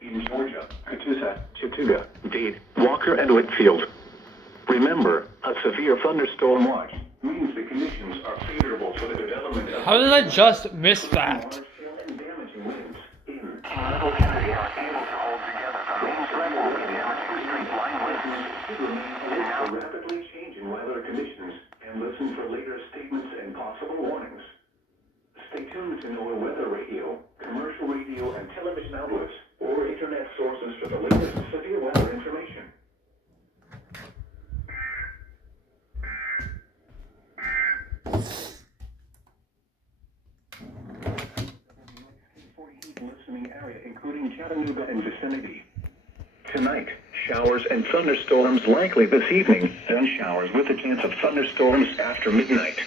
in Georgia, Chattanooga, Dade, Walker, and Whitfield. Remember, a severe thunderstorm watch means the conditions are favorable for the development of... How did I just miss that? Rapidly changing weather conditions and listen for later statements and possible warnings. Stay tuned to NOAA Weather Radio, commercial radio and television outlets, or internet sources for the latest severe weather information. Listening area, including Chattanooga and vicinity. Tonight, showers and thunderstorms likely this evening, then showers with a chance of thunderstorms after midnight.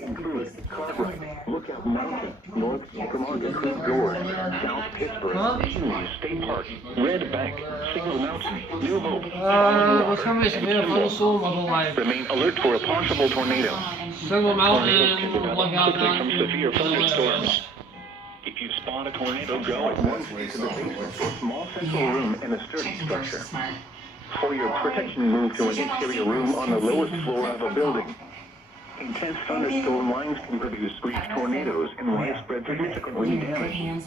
Include Cartwright, Lookout Mountain, North Chickamauga Creek Gorge, South Pittsburgh, Cheney State Park, Red Bank, Signal Mountain, New Hope. Wat gaan we eens weer van de storm online? Remain alert for a possible tornado. Signal Tornadoes can Mountain, develop Lookout quickly from Mountain. severe thunderstorms. If you spot a tornado, go at once into the basement or small central room in a sturdy structure. For your protection, move to an interior room on the lowest floor of a building. Intense thunderstorm lines can produce brief tornadoes and widespread significant wind damage.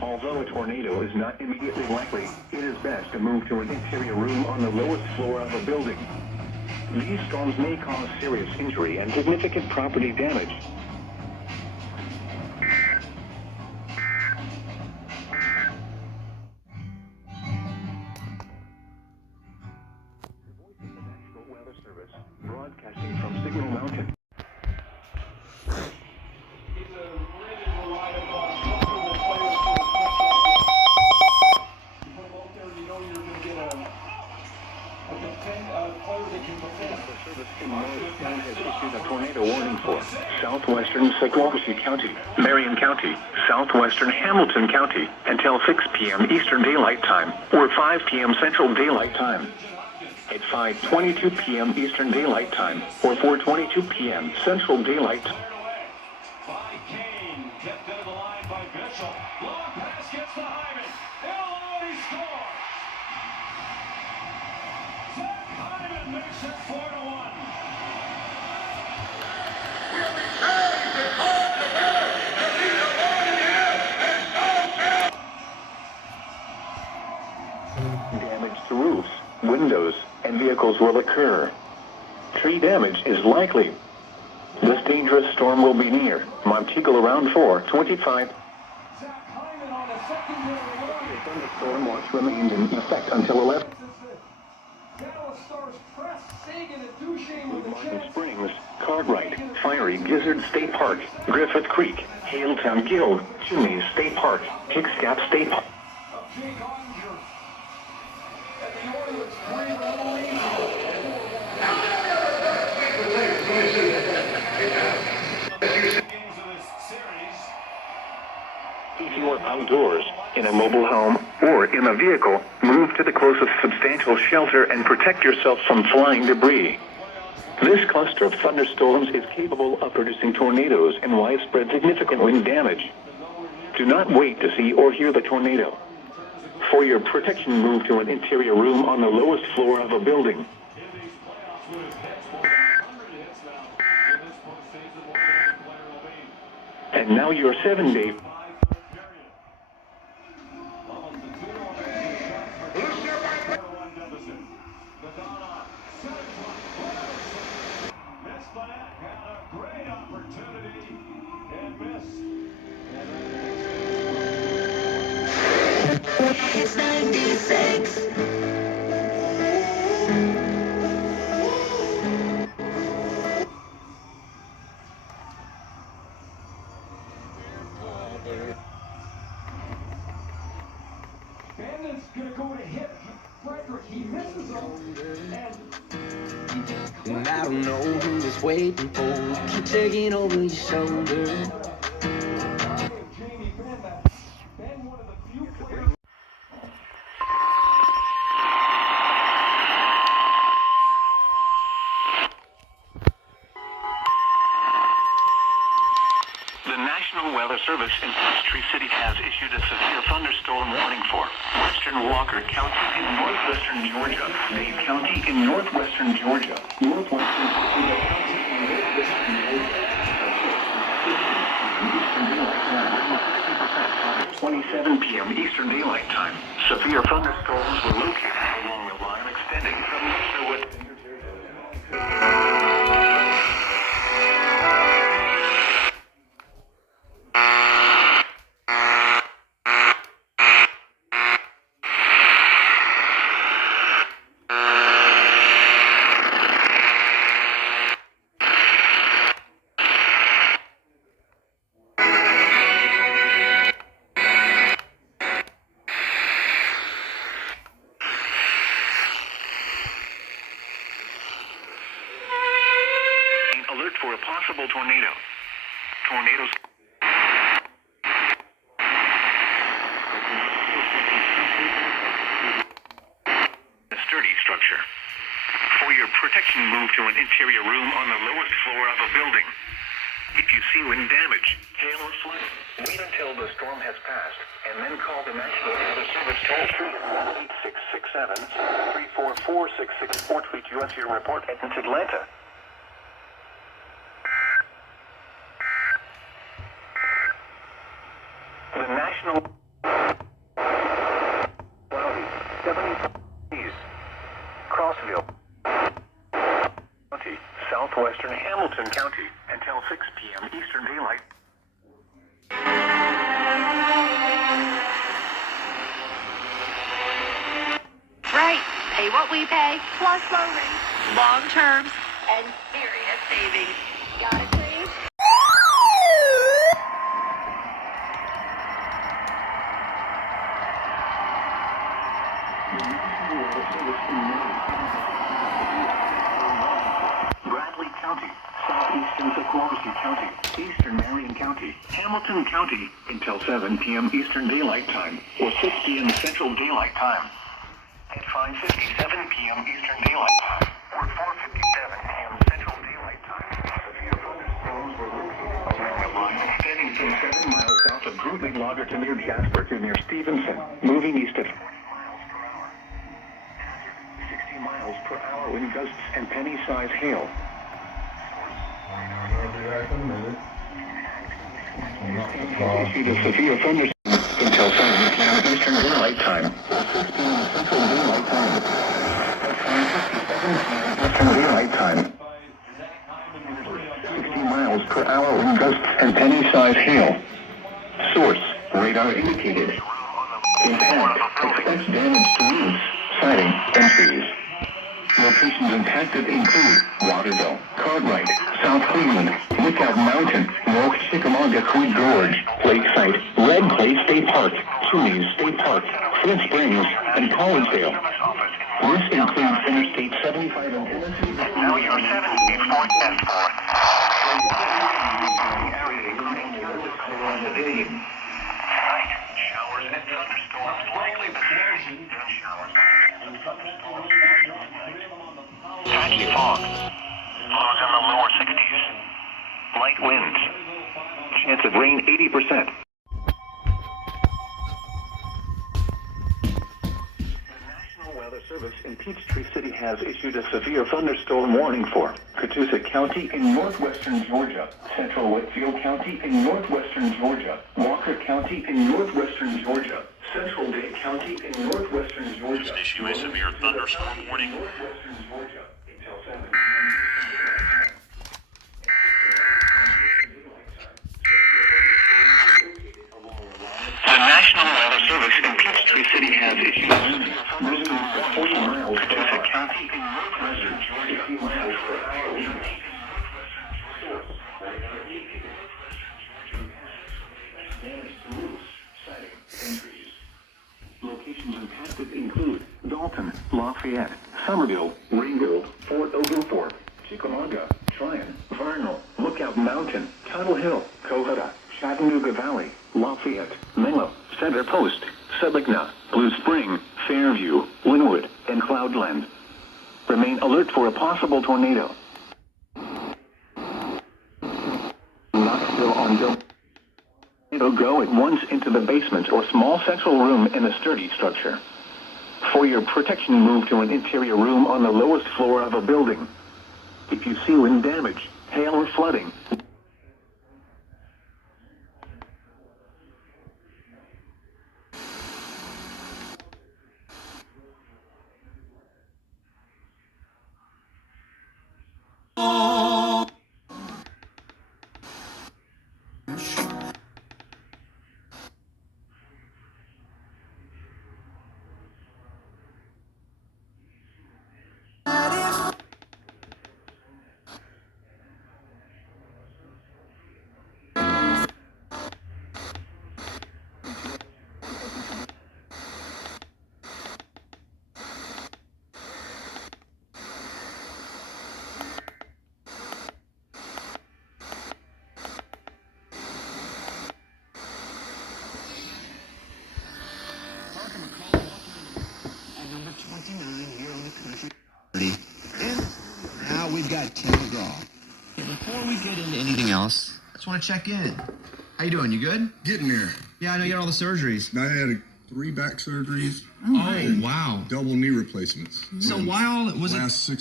Although a tornado is not immediately likely, it is best to move to an interior room on the lowest floor of a building. These storms may cause serious injury and significant property damage. National Weather Service, broadcasting from Signal Mountain. Has issued a tornado warning for southwestern Saguache County, Marion County, southwestern Hamilton County until 6 p.m. Eastern Daylight Time or 5 p.m. Central Daylight Time. At 5:22 p.m. Eastern Daylight Time or 4:22 p.m. Central Daylight Time. Damage to roofs, windows, and vehicles will occur. Tree damage is likely. This dangerous storm will be near Monteagle around 4:25. Thunderstorm watch remains in effect until 11. Martin Springs, Cartwright, Fiery Gizzard State Park, Griffith Creek, Haletown Guild, Chimneys State Park, Kickscap State Park. If you are outdoors, in a mobile home, or in a vehicle, move to the closest substantial shelter and protect yourself from flying debris. This cluster of thunderstorms is capable of producing tornadoes and widespread significant wind damage. Do not wait to see or hear the tornado. For your protection, move to an interior room on the lowest floor of a building. And now your 7-day... It's 96. Bandit's gonna go to hit Frederick. He misses him. And I don't know who is waiting for. Keep taking over your shoulder. Jamie Ben, one of the few players. Service in Peachtree City has issued a severe thunderstorm warning for western Walker County in northwestern Georgia, Dade County in northwestern Georgia, northwestern Columbia County in northwestern Georgia. 27 p.m. Eastern Daylight Time. Severe thunderstorms were located along the line extending from Sherwood. Alert for a possible tornado. Tornadoes. A sturdy structure. For your protection, move to an interior room on the lowest floor of a building. If you see wind damage, hail or flood, wait until the storm has passed, and then call the National Weather Service toll-free 1-8667-344-66 or tweet us your report at Atlanta. The National cloudy, 70 degrees. Crossville County, southwestern Hamilton County, until 6 p.m. Eastern Daylight. Right. Pay what we pay, plus low rates, long terms, and serious savings. Got it, please? Bradley County, southeastern Suquamish County, eastern Marion County, Hamilton County, until 7 p.m. Eastern Daylight Time, or 6 p.m. Central Daylight Time. At 5:57 p.m. Eastern Daylight Time, or 4:57 p.m. Central Daylight Time, severe thunderstorms were located along the line extending from 7 miles south of Grooving Logger to near Jasper to near Stevenson, moving east at 60 miles per hour wind gusts and penny-sized hail. Issued a severe thunderstorm until 7 p.m. Eastern Daylight Time, 6 p.m. Central Daylight Time. At 5:57 p.m. Eastern Daylight Time. 60 miles per hour wind gusts and penny-sized hail. Source: radar indicated. Impact: expect damage to roofs, siding, and trees. Locations impacted include Waterville, Cartwright, South Cleveland, Lookout Mountain, North Chickamauga Creek Gorge, Lakeside, Red Clay State Park, Toomey's State Park, Flint Springs, and Collegedale. This includes Interstate 75 and Tennessee. Now your 74 10 4. Showers and thunderstorms likely showers. Patchy fog. Lows in the lower 60s. Light winds. Chance of rain 80%. Weather Service in Peachtree City has issued a severe thunderstorm warning for Catoosa County in northwestern Georgia, Central Whitfield County in northwestern Georgia, Walker County in northwestern Georgia, Central Dade County in northwestern Georgia. Issue a severe thunderstorm warning. Northwestern Georgia until 7 The National Weather Service in Peachtree City has issued a severe moving thunderstorm for 40 warning miles for to Catoosa County in northwestern Georgia. 50 miles per hour. Locations impacted include Dalton, Lafayette, Somerville, Ringgold, Fort Oglethorpe, Chickamauga, Tryon, Vernal, Lookout Mountain, Tuttle Hill, Cohutta, Chattanooga Valley, Lafayette, Menlo, Center Post, Sebigna, Blue Spring, Fairview, Linwood, and Cloudland. Remain alert for a possible tornado. Knoxville on Bill. tornado, go at once into the basement or small central room in a sturdy structure. For your protection, move to an interior room on the lowest floor of a building. If you see wind damage, hail, or flooding, Now we've got 10 McGraw. Yeah, before we get into anything else, I just want to check in. How you doing? You good? Getting there. Yeah, I know you had all the surgeries. I had 3 back surgeries. Oh, wow. Double knee replacements. So while was last 8.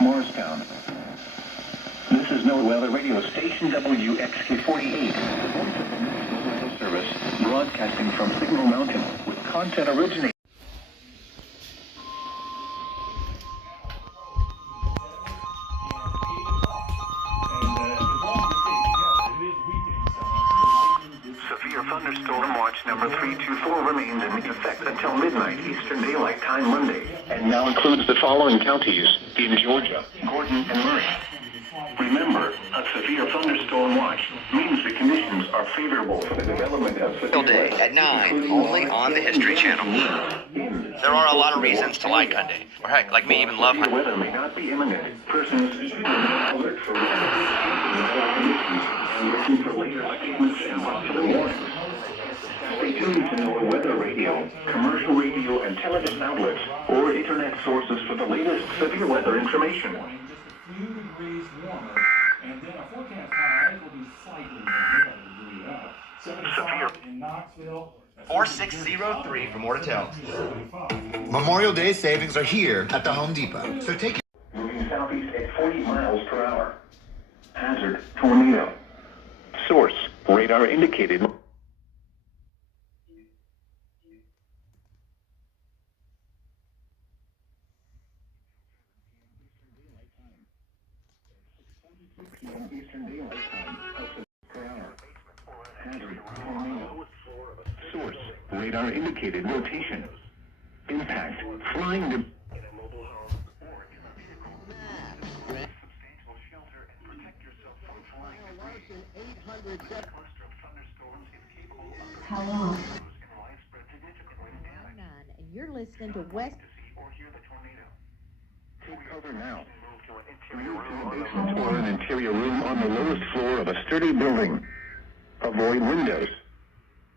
Morristown. This is NOAA Weather Radio Station WXK48, the voice of the National Weather Service, broadcasting from Signal Mountain with content originating. Severe thunderstorm watch number 324 remains in effect until midnight Eastern Daylight Time Monday, and now includes the following counties in Georgia: Gordon and Murray. Remember, a severe thunderstorm watch means the conditions are favorable for the development of severe Day at 9, only on the History Channel. There are a lot of reasons to like Hyundai, or heck, like me, even love Severe Hyundai. weather may not be imminent. Persons should remain alert for conditions and listen for later statements and possible warnings. Stay tuned to NOAA Weather Radio, commercial radio and television outlets, or internet sources for the latest severe weather information. Few degrees warmer, and then a forecast high will be slightly warmer, about a degree up. 75 in Knoxville. 4603 for more details. 75. Memorial Day savings are here at the Home Depot. So take Moving southeast at 40 miles per hour. Hazard, tornado. Source, radar indicated. Eastern Daylight Time, per hour. Hazard, tornado. Source, radar indicated rotation. Impact, flying to... Hello. And you're listening to West. Take cover now. Move to the basement or an interior room on the lowest floor of a sturdy building. Avoid windows.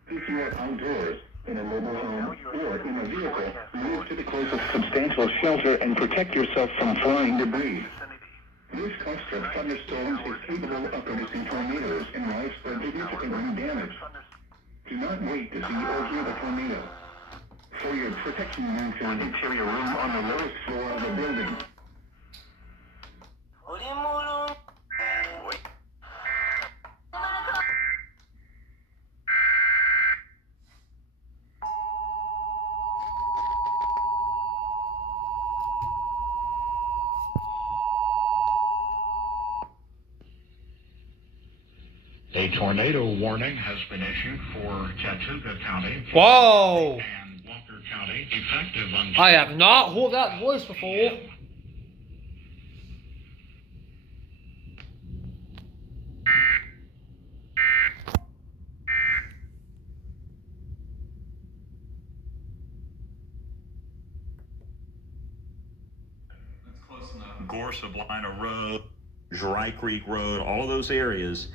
If you are outdoors, in a mobile home, or in a vehicle, move to the closest substantial shelter and protect yourself from flying debris. This cluster of thunderstorms is capable of producing tornadoes and widespread significant wind damage. Do not wait to see or hear the tornado. For your protection, move to an interior room on the lowest floor of the building. A tornado warning has been issued for Chattooga County Whoa! and Walker County, effective on... I have not heard that voice before. Gore Sublina Road, Dry Creek Road, all of those areas,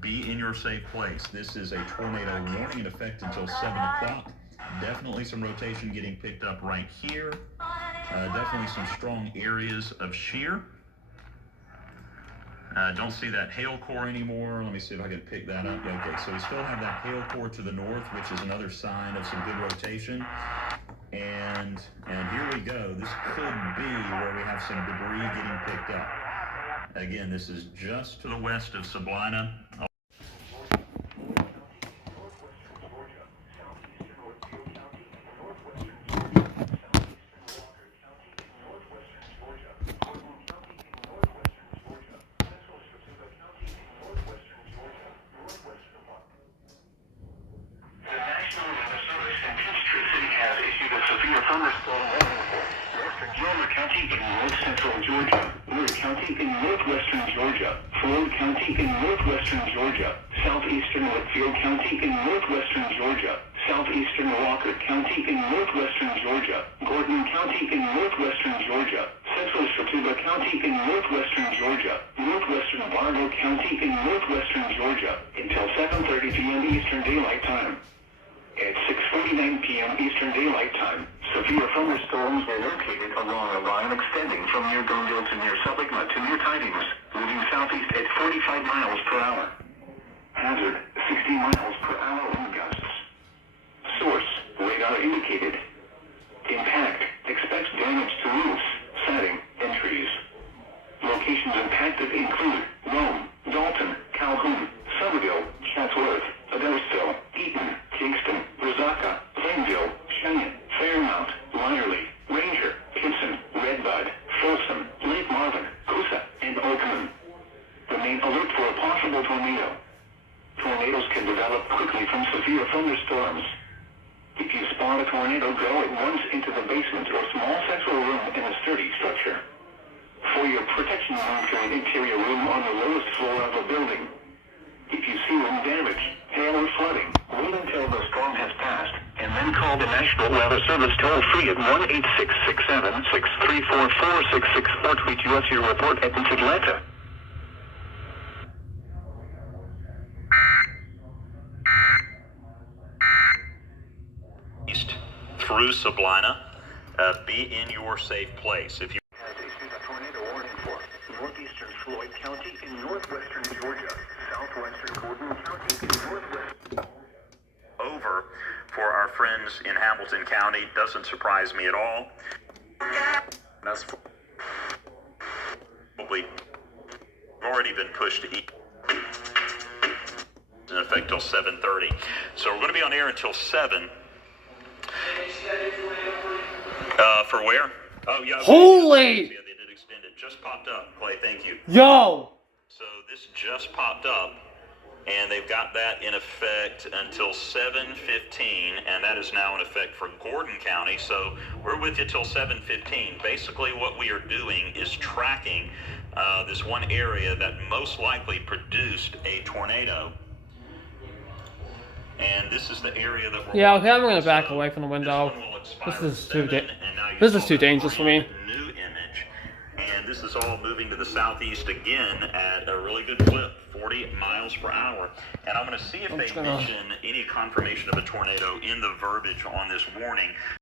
be in your safe place. This is a tornado warning in effect until 7 o'clock. Definitely some rotation getting picked up right here. Definitely some strong areas of shear. Don't see that hail core anymore. Let me see if I can pick that up. Yeah, okay, so we still have that hail core to the north, which is another sign of some good rotation. And here we go. This could be where we have some debris getting picked up. Again, this is just to the west of Sublina. Yolo County in north central Georgia, Wood County in northwestern Georgia, Floyd County in northwestern Georgia, southeastern Whitfield County in northwestern Georgia, southeastern Walker County in northwestern Georgia, Gordon County in northwestern Georgia, central Chautauqua County in northwestern Georgia, northwestern Barlow County in northwestern Georgia, until 7:30 p.m. Eastern Daylight Time. At 6:49 p.m. Eastern Daylight Time, severe thunderstorms were located along a line extending from near Gonville to near Subigma to near Tidings, moving southeast at 45 miles per hour. Hazard, 60 miles per hour wind gusts. Source, radar indicated. Impact, expects damage to roofs, siding, and trees. Locations impacted include Rome, Dalton, Calhoun, Somerville, Chatsworth, Adelsville, Eaton, Kingston, Resaca, Plainville, Cheyenne, Fairmount, Lyerly, Ranger, Gibson, Redbud, Folsom, Lake Marvin, Coosa, and Oakland. Remain alert for a possible tornado. Tornadoes can develop quickly from severe thunderstorms. If you spot a tornado, go at once into the basement or small central room in a sturdy structure. For your protection, move to an interior room on the lowest floor of a building. If you see room damage, hail or flooding, wait until the storm has passed, and then call the National Weather Service toll-free at 1-866-7-634-4664 or tweet us your report at Atlanta. East through Sublina, be in your safe place. If you Has issued a tornado warning for northeastern Floyd County in northwestern Georgia, southwestern Gordon County in northwest. over for our friends in Hamilton County, doesn't surprise me at all. That's probably already been pushed to east. In effect till 7:30. So we're going to be on air until 7. For where? Oh, yeah. Holy! Yeah, they did extend it. Just popped up, Clay. Thank you. Yo! So this just popped up, and they've got that in effect until 7:15, and that is now in effect for Gordon County. So we're with you till 7:15. Basically, what we are doing is tracking this one area that most likely produced a tornado. And this is the area that we're Yeah, okay, I'm gonna so back away from the window. This This is too this is too dangerous for me. New image, and this is all moving to the southeast again at a really good clip, 40 miles per hour. And I'm going to see if they mention any confirmation of a tornado in the verbiage on this warning.